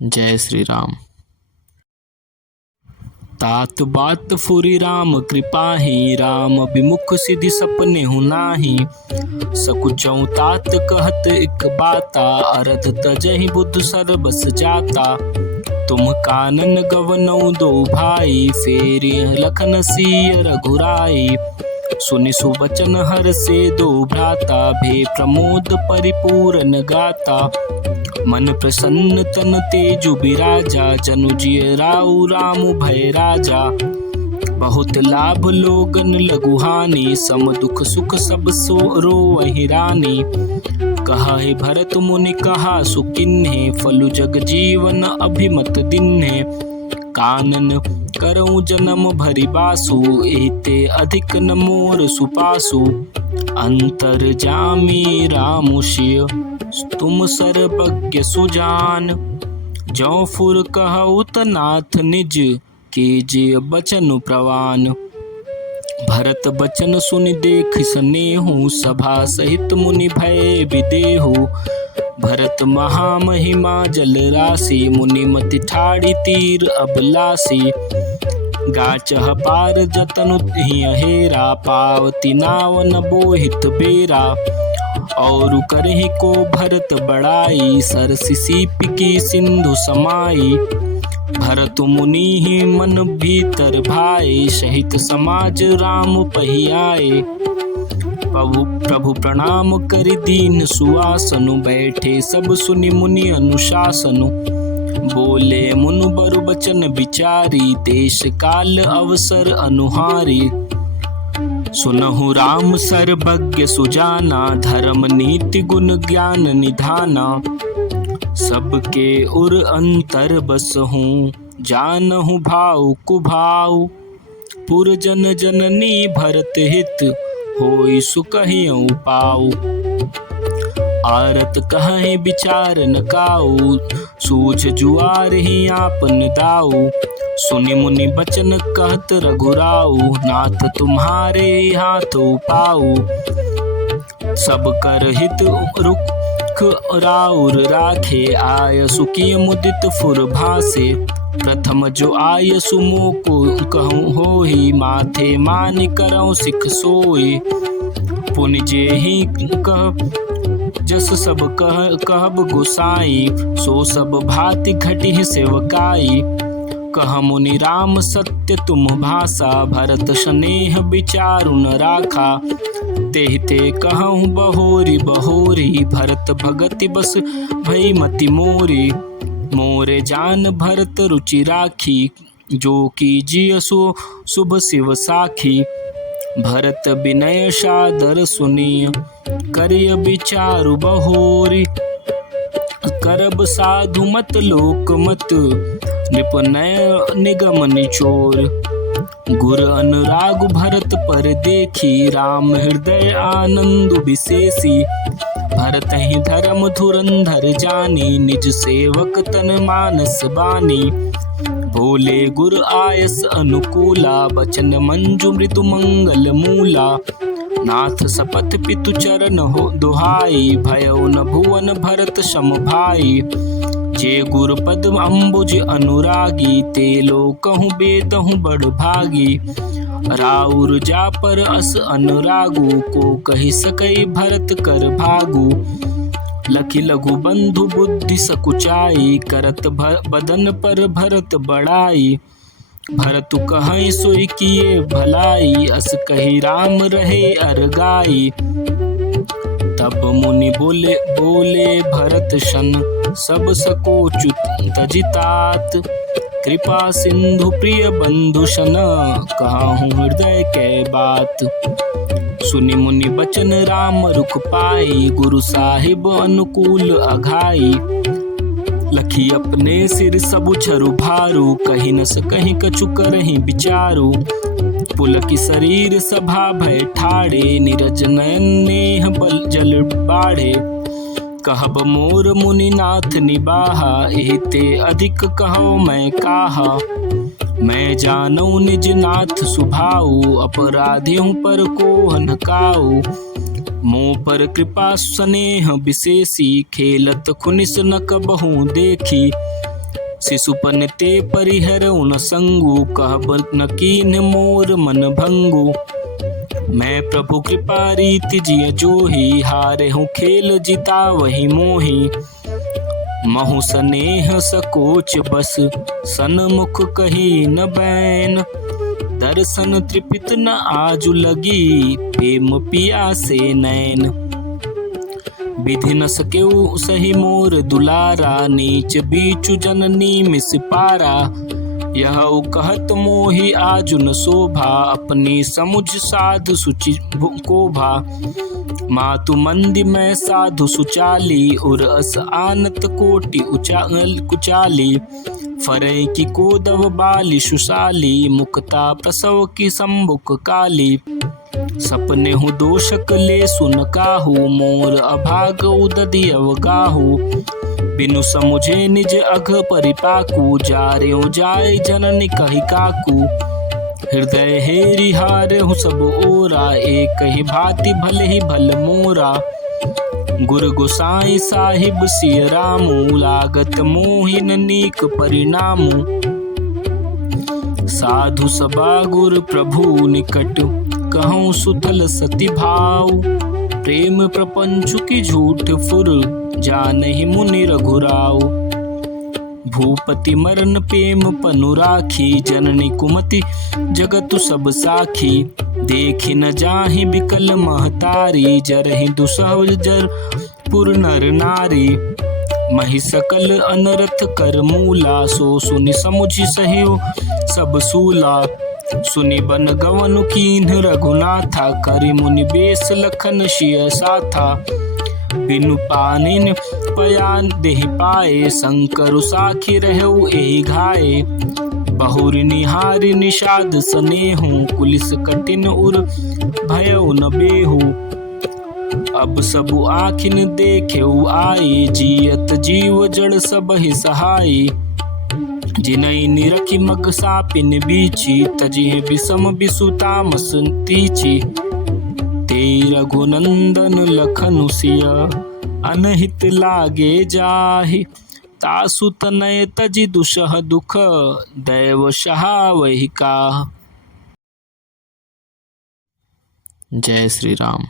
जय श्री राम। तात बात फुरी राम कृपाही, राम विमुख सिद्धि सपने हूँ नाही। सकुचौ तात कहत एक बाता, अरथ तजहि बुद्ध सर्बस जाता। तुम कानन गवनौ दो भाई, फेरि लखन सिय रघुराई। सुनि सुवचन हर से दो भ्राता, भे प्रमोद परिपूरन गाता। मन प्रसन्न तन तेजु बिराजा, जनु जिय राउ राम भय राजा। बहुत लाभ लोगन लघु हानि, सम दुख सुख सब सो रोवहि रानी। कहाहि भरत मुनि कहा सुकिन्हे, फलु जग जीवन अभिमत दिन्हे। कानन करऊँ जन्म भरि बासु, एते अधिक न मोर सुपासु। अंतर जामी रामुषिय, तुम सर्वज्ञ सुजान। जौ फुर कहु त नाथ निज, कीजिए बचन प्रवान। भरत बचन सुनि देख सनेहु, सभा सहित मुनि भय विदेहु। भरत महामहिमा जल राशि, मुनि मति ठाड़ी तीर अबलासी। गाचह पार जतनु हेरा, पावती नाव न बोहित बेरा। और करहि को भरत बड़ाई, सरसि सीपि सिंधु समाई। भरत मुनि ही मन भीतर भाए, सहित समाज राम पहियाए। प्रभु प्रणाम करि दीन सुआसनु, बैठे सब सुनि मुनि अनुशासनु। बोले मुनु बरु बचन विचारी, देश काल अवसर अनुहारी। सुनहु राम सर्वज्ञ सुजाना, धर्म नीति गुण ज्ञान निधाना। सबके उर अंतर बसहु, जानहु भाव कुभाव। पुर जन जननी भरत हित, होई सुकहियौ पाऊ। आरत कहे विचार न काऊ, सूझ जुआर ही आपन दाऊ। सुनि मुनि बचन कहत रघुराऊ, नाथ तुम्हारे हाथ पाऊ। सब कर हित रुख राउर राखे, आय सुखी मुदित फुर भासे। प्रथम जो आय सुमो को कहूँ होई, माथे मान करऊँ सिख सोई। पुनि जे ही कह जस सब कहब गोसाई, सो सब भांति घटिहि सेवकाई। कह मुनि राम सत्य तुम भाषा, भरत स्नेह विचारु न राखा। तेहि ते कहूँ बहोरी बहोरी, भरत भगति बस भई मति मोरी। मोरे जान भरत रुचि राखी, जो कीजिए सो शुभ शिव साखी। भरत विनय सादर सुनिय, करिय विचारु बहोरी। करब साधु मत लोक मत, निपनय निगम निचोर। गुर अनुराग भरत पर देखी, राम हृदय आनंद विशेषी। भरत ही धर्म धुरंधर जानी, निज सेवक तन मानस बानी। बोले गुर आयस अनुकूला, बचन मंजु मृदु मंगल मूला। नाथ सपथ पितु चरण हो दुहाई, भयउ न भुवन भरत सम भाई। जे गुर पद अम्बुज अनुरागी, ते लोकहु बेदहु बड़ भागी। राउर जा पर अस अनुरागु, को कहि सकई भरत कर भागु। लखि लघु बंधु बुद्धि सकुचाई, करत बदन पर भरत बड़ाई। भरतु कहै सोई किए भलाई, अस कही राम रहे अरगाई। तब मुनि बोले भरत सन, सब सकोचु तजितात। कृपा सिंधु प्रिय बंधु सन, कहूँ हृदय कै बात। सुनि मुनि बचन राम रुख पाई, गुरु साहिब अनुकूल अघाई। लखी अपने सिर सबु छरु भारू, कहीं न सकहीं कछु करहीं विचारू। पुलकी शरीर सभा भय ठाड़े, नीरज नयन नेह बल जल बाढ़े। कहब मोर मुनिनाथ निबाहा, एते अधिक कहो मैं काहा। मैं जानऊ निज नाथ सुभाऊ, अपराधियों पर को न काऊ। मोह पर कृपा स्नेह विशेषी, खेलत खुनिस न कबहू देखी। शिशुपन ते परिहर उन संगु, कहब न कीन मोर मन भंगु। मैं प्रभु कृपा रीति जिय जोही, हारे हूँ खेल जिता वही मोही। महु स्नेह सकोच बस, सन्मुख कही न बैन। दर्शन तृपित न आजु लगी, प्रेम पिया से नैन। विधि न सकेउ सही मोर दुलारा, नीच बीचु जननी मिस पारा। यह कहत मोहि आजु न शोभा, अपनी समुझ साधु सुचि कोभा। मातु मंदी मैं साधु सुचाली, उर अस आनत कोटि कुचाली। फरय की कोदव बाली सुशाली, मुक्ता प्रसव की संबुक काली। सपने हूँ दोषक ले सुन काहू, मोर अभाग उदधि अवगाहू। बिनु समुझे निज अघ परिपाकू, जार्यो जाय जननी कहि काकू। हृदय हेरि हारे हूँ सब ओरा, एक ही भांति भले ही भल मोरा। गुर गोसाई साहिब सिय रामू, लागत मोहिन नीक परिणामू। साधु सबा गुर प्रभु निकट, कहूँ सुथल सति भाव। प्रेम प्रपंचु की झूठ फुर, जानहि मुनि रघुराव। भूपति मरन प्रेम पनु राखी, जननी कुमति जगतु सब साखी। देखि न जाहि बिकल महतारी, जरहि दुसह जर पुर नर नारी। महि सकल अनरथ कर मूला, सो सुनि समुझि सहियो सब सूला। सुनि बन गवन कीन्ह रघुनाथा, करि मुनि बेस लखन सिय साथा। बिनु पानिन पयान देहि पाए, शंकर साखी रहु एहि घाये। बहुरि निहारि निषाद सनेहु, कुलिस कठिन उर भयउ न बेहु। अब सबु आखिन देखेउ आई, जियत जीव जड़ सबहि सहाई। जिनहि निरखि मग सापिन बीची, तजिहि विषम बिसु तामस तीची। ते रघुनंदन लखनु सिय, अनहित लागे जाहि। तासु तनय तजि दुसह दुख, दैव सहावहि काह। जय श्री राम।